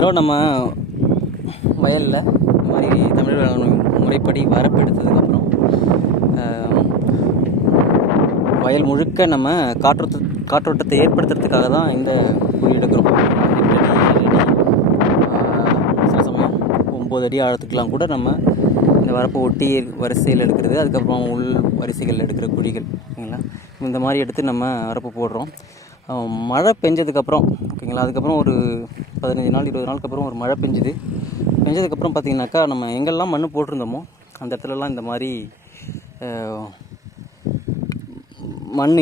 தடவை நம்ம வயலில் இந்த மாதிரி தமிழ் முறைப்படி வரப்பு எடுத்ததுக்கப்புறம் வயல் முழுக்க நம்ம காற்றோட்ட காற்றோட்டத்தை ஏற்படுத்துறதுக்காக தான் இந்த குழி எடுக்கிறோம். அடி, சில சமயம் ஒம்பது அடி ஆழத்துக்கெலாம் கூட நம்ம இந்த வரப்பை ஒட்டி வரிசையில் எடுக்கிறது அதுக்கப்புறம் உள் வரிசைகளில் எடுக்கிற குழிகள் ஓகேங்களா இந்த மாதிரி எடுத்து நம்ம வரப்பு போடுறோம். மழை பெஞ்சதுக்கப்புறம் ஓகேங்களா? அதுக்கப்புறம் ஒரு பதினஞ்சு நாள் இருபது நாளுக்கு அப்புறம் ஒரு மழை பெஞ்சுது. பெஞ்சதுக்கப்புறம் பார்த்தீங்கன்னாக்கா நம்ம எங்கெல்லாம் மண் போட்டிருந்தோமோ அந்த இடத்துலலாம் இந்த மாதிரி மண்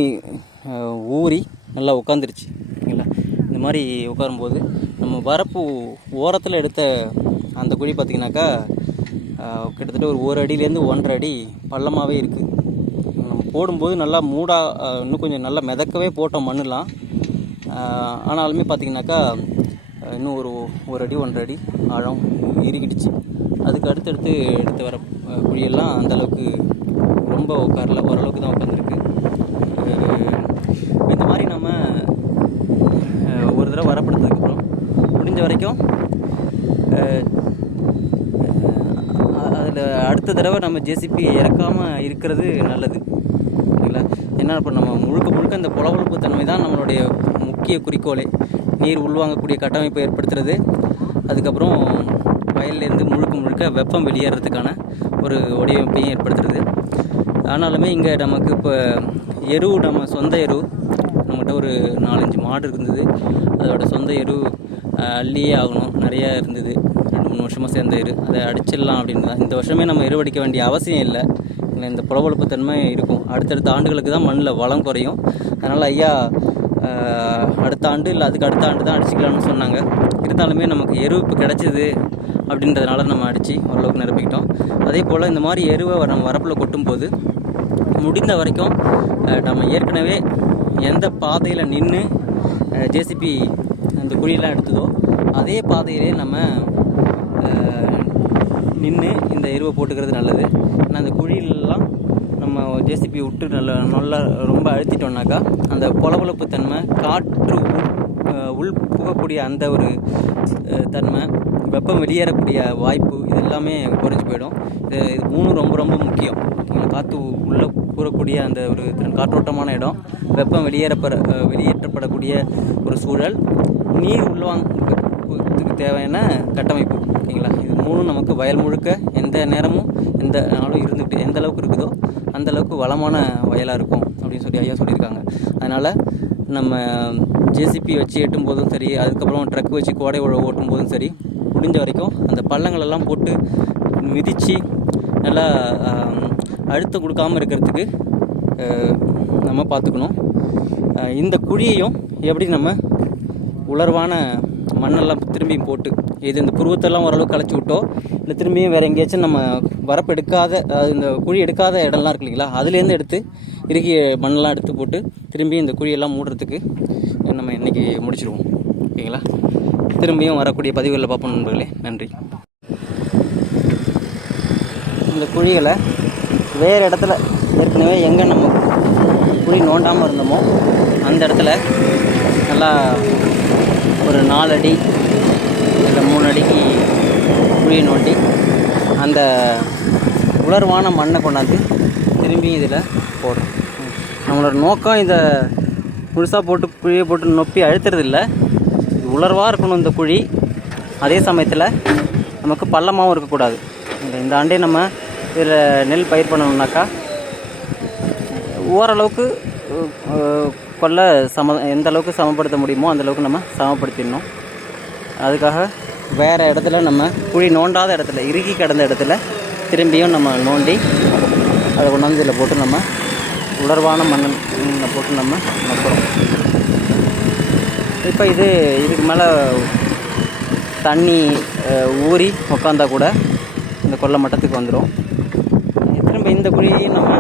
ஊறி நல்லா உட்காந்துருச்சு ஓகேங்களா இந்த மாதிரி உட்காரும்போது நம்ம வரப்பு ஓரத்தில் எடுத்த அந்த குழி பார்த்திங்கனாக்கா கிட்டத்தட்ட ஒரு ஒரு அடியிலேருந்து ஒன்றரை அடி பள்ளமாகவே இருக்குது நம்ம போடும்போது நல்லா மூடாக இன்னும் கொஞ்சம் நல்லா மிதக்கவே போட்டோம் மண்ணெலாம். ஆனாலுமே பார்த்திங்கனாக்கா இன்னும் ஒரு ஒரு அடி ஒன்றரை அடி ஆழம் இறுகிடுச்சு அதுக்கு அடுத்தடுத்து எடுத்து வர குழியெல்லாம் அந்தளவுக்கு ரொம்ப உட்காரல. ஓரளவுக்கு தான் உட்காந்துருக்கு இந்த மாதிரி நம்ம ஒரு தடவை வரப்படுத்ததுக்கப்புறம் முடிஞ்ச வரைக்கும் அதில் அடுத்த தடவை நம்ம ஜேசிபி இறக்காமல் இருக்கிறது நல்லது. சரிங்களா? என்ன இப்போ நம்ம முழுக்க முழுக்க இந்த புலவழுப்பு தன்மை தான் நம்மளுடைய முக்கிய குறிக்கோளே. நீர் உள்வாங்கக்கூடிய கட்டமைப்பை ஏற்படுத்துறது. அதுக்கப்புறம் வயல்லேருந்து முழுக்க முழுக்க வெப்பம் வெளியேறதுக்கான ஒரு வடிவமைப்பையும் ஏற்படுத்துறது. ஆனாலுமே இங்கே நமக்கு இப்போ எரு நம்ம சொந்த எரு நம்மகிட்ட ஒரு நாலஞ்சு மாடு இருந்தது. அதோட சொந்த எரு அள்ளியே ஆகணும். நிறையா இருந்தது. ரெண்டு மூணு வருஷமாக சேர்ந்த எரு. அதை அடிச்சிடலாம் அப்படின்னு. தான் இந்த வருஷமே நம்ம எருவடிக்க வேண்டிய அவசியம் இல்லை. இந்த புலவழுப்பு தன்மை இருக்கும். அடுத்தடுத்த ஆண்டுகளுக்கு தான் மண்ணில் வளம் குறையும். அதனால் ஐயா அடுத்த ஆண்டு இல்லை அதுக்கு அடுத்த ஆண்டு தான் அடிச்சுக்கலாம்னு சொன்னாங்க. இருந்தாலுமே நமக்கு எரு இப்போ கிடச்சிது அப்படின்றதுனால நம்ம அடித்து ஓரளவுக்கு நிரப்பிக்கிட்டோம். அதே போல் இந்த மாதிரி எருவை நம்ம வரப்பில் கொட்டும்போது முடிந்த வரைக்கும் நம்ம ஏற்கனவே எந்த பாதையில் நின்று ஜேசிபி அந்த குழியெல்லாம் எடுத்ததோ அதே பாதையிலே நம்ம நின்று இந்த எருவை போட்டுக்கிறது நல்லது. ஏன்னா அந்த குழியிலலாம் நம்ம ஜேசிபி விட்டு நல்ல நல்லா ரொம்ப அழுத்திட்டோம்னாக்கா அந்த பொலபொலப்பு தன்மை காற்று உள் புகக்கூடிய அந்த ஒரு தன்மை வெப்பம் வெளியேறக்கூடிய வாய்ப்பு இது எல்லாமே குறைஞ்சி போயிடும் இது இது மூணும் ரொம்ப ரொம்ப முக்கியம் ஓகேங்களா? காற்று உள்ளே கூறக்கூடிய அந்த ஒரு காற்றோட்டமான இடம் வெப்பம் வெளியேறப்பட வெளியேற்றப்படக்கூடிய ஒரு சூழல் நீர் உள்வாங்கிறதுக்கு தேவையான கட்டமைப்பு ஓகேங்களா இது மூணும் நமக்கு வயல் முழுக்க எந்த நேரமும் எந்த நாளும் இருந்துக்கிட்டு எந்த அளவுக்கு இருக்குதோ அந்தளவுக்கு வளமான வயலாக இருக்கும் அப்படின்னு சொல்லி ஐயா சொல்லியிருக்காங்க. அதனால் நம்ம ஜேசிபி வச்சு எட்டும் போதும் சரி அதுக்கப்புறம் ட்ரக் வச்சு கோடை ஓட்டும் போதும் சரி முடிஞ்ச வரைக்கும் அந்த பள்ளங்களெல்லாம் போட்டு மிதித்து நல்லா அழுத்தம் கொடுக்காம இருக்கிறதுக்கு நம்ம பார்த்துக்கணும். இந்த குழியையும் எப்படி நம்ம உலர்வான மண்ணெல்லாம் திரும்பியும் போட்டு இது இந்த புருவத்தெல்லாம் ஓரளவுக்கு களைச்சி விட்டோ இல்லை திரும்பியும் வேறு எங்கேயாச்சும் நம்ம வரப்பு எடுக்காத அதாவது இந்த குழி எடுக்காத இடம்லாம் இருக்கு இல்லைங்களா? அதுலேருந்து எடுத்து இறுகிய மண்ணெல்லாம் எடுத்து போட்டு திரும்பி இந்த குழியெல்லாம் மூடுறதுக்கு நம்ம இன்றைக்கி முடிச்சிருவோம். ஓகேங்களா? திரும்பியும் வரக்கூடிய பதிவுகளில் பார்ப்போம் நண்பர்களே. நன்றி. இந்த குழிகளை வேறு இடத்துல ஏற்கனவே எங்கே நம்ம குழி நோண்டாமல் இருந்தோமோ அந்த இடத்துல நல்லா ஒரு நாலு அடி இல்லை மூணு அடிக்கு குழியை நோண்டி அந்த உலர்வான மண்ணை கொண்டாந்து திரும்பி இதில் போடுறோம் நம்மளோட நோக்கம் இதை முழுசாக போட்டு குழியை போட்டு நொப்பி அழுத்துறது இல்லை இது உலர்வாக இருக்கணும் இந்த குழி. அதே சமயத்தில் நமக்கு பள்ளமாகவும் இருக்கக்கூடாது. இந்த- ஆண்டே நம்ம இதில் நெல் பயிர் பண்ணணுன்னாக்கா ஓரளவுக்கு அஹ், சம எந்த அளவுக்கு சமப்படுத்த முடியுமோ அந்தளவுக்கு நம்ம சமப்படுத்திடணும். அதுக்காக வேறு இடத்துல நம்ம குழி நோண்டாத இடத்துல இறுகி கிடந்த இடத்துல திரும்பியும் நம்ம நோண்டி அதை கொண்டாந்து இதில் போட்டு நம்ம உலர்வான மண்ணை போட்டு நம்ம நப்புறோம் இப்போ இது இதுக்கு மேலே தண்ணி ஊறி உக்காந்தா கூட இந்த கொல்லை மட்டத்துக்கு வந்துடும் திரும்ப இந்த குழியையும் நம்ம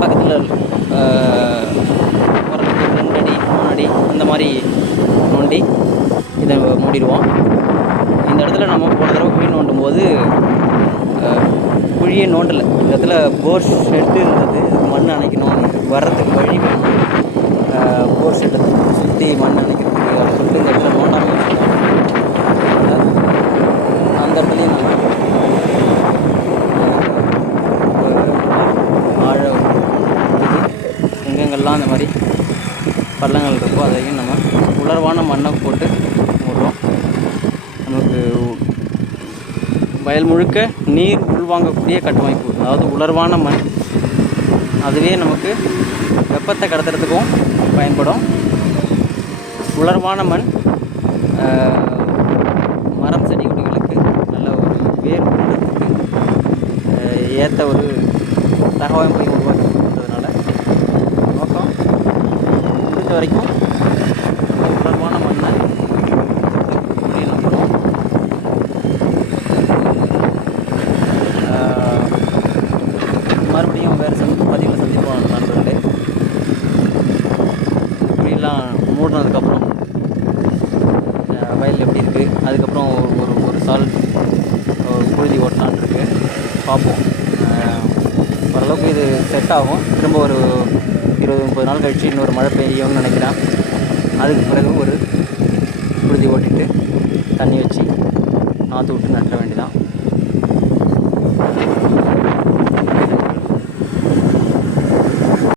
பக்கத்தில் அடி அந்த மாதிரி நோண்டி இதை மூடிடுவோம். இந்த இடத்துல நம்ம போன தடவை குழி நோண்டும் போது குழியே நோண்டலை. இந்த இடத்துல போர் ஷெட்டு இருந்தது. மண் அணைக்கணும். வர்றதுக்கு வழி வேணும். போர் ஷெட்டை சுற்றி மண் அணைக்கிறதுக்கு அப்படின்னு சொல்லிட்டு இந்த இடத்துல நோண்டாமல் பள்ளங்கள் அதையும் நம்ம உலர்வான மண்ணை போட்டு மூடுறோம். நமக்கு வயல் முழுக்க நீர் உள்வாங்கக்கூடிய கட்டமைப்பு அதாவது உலர்வான மண். அதுவே நமக்கு வெப்பத்தை கடத்துறதுக்கும் பயன்படும். உலர்வான மண் மரம் செடி கொடிகளுக்கு நல்ல ஒரு வேர் ஊன்றதுக்கு ஏற்ற ஒரு தகவமைப்பை உருவாக்கி கொடுத்ததுனால நோக்கம் முடிஞ்ச வரைக்கும் உலர்வான மண்ணை குழி நம்பணும் ஆஹ், மறுபடியும் வேறு சந்தி பதிவில் சந்திப்போம் நண்பர்களே குழியெல்லாம் மூடினதுக்கப்புறம் அஹ் வயல் எப்படி இருக்குது அதுக்கப்புறம் ஒரு- ஒரு சால் ஒரு புழுதி ஓட்டலான் இருக்கு. பார்ப்போம் ஓரளவுக்கு இது செட் ஆகும். திரும்ப ஒரு இருபது முப்பது நாள் கழிச்சு இன்னொரு மழை பெய்யும்னு நினைக்கிறேன். அதுக்கு பிறகு ஒரு புழுதி ஓட்டிட்டு தண்ணி வச்சு நாற்று விட்டு நட்ட வேண்டியதான்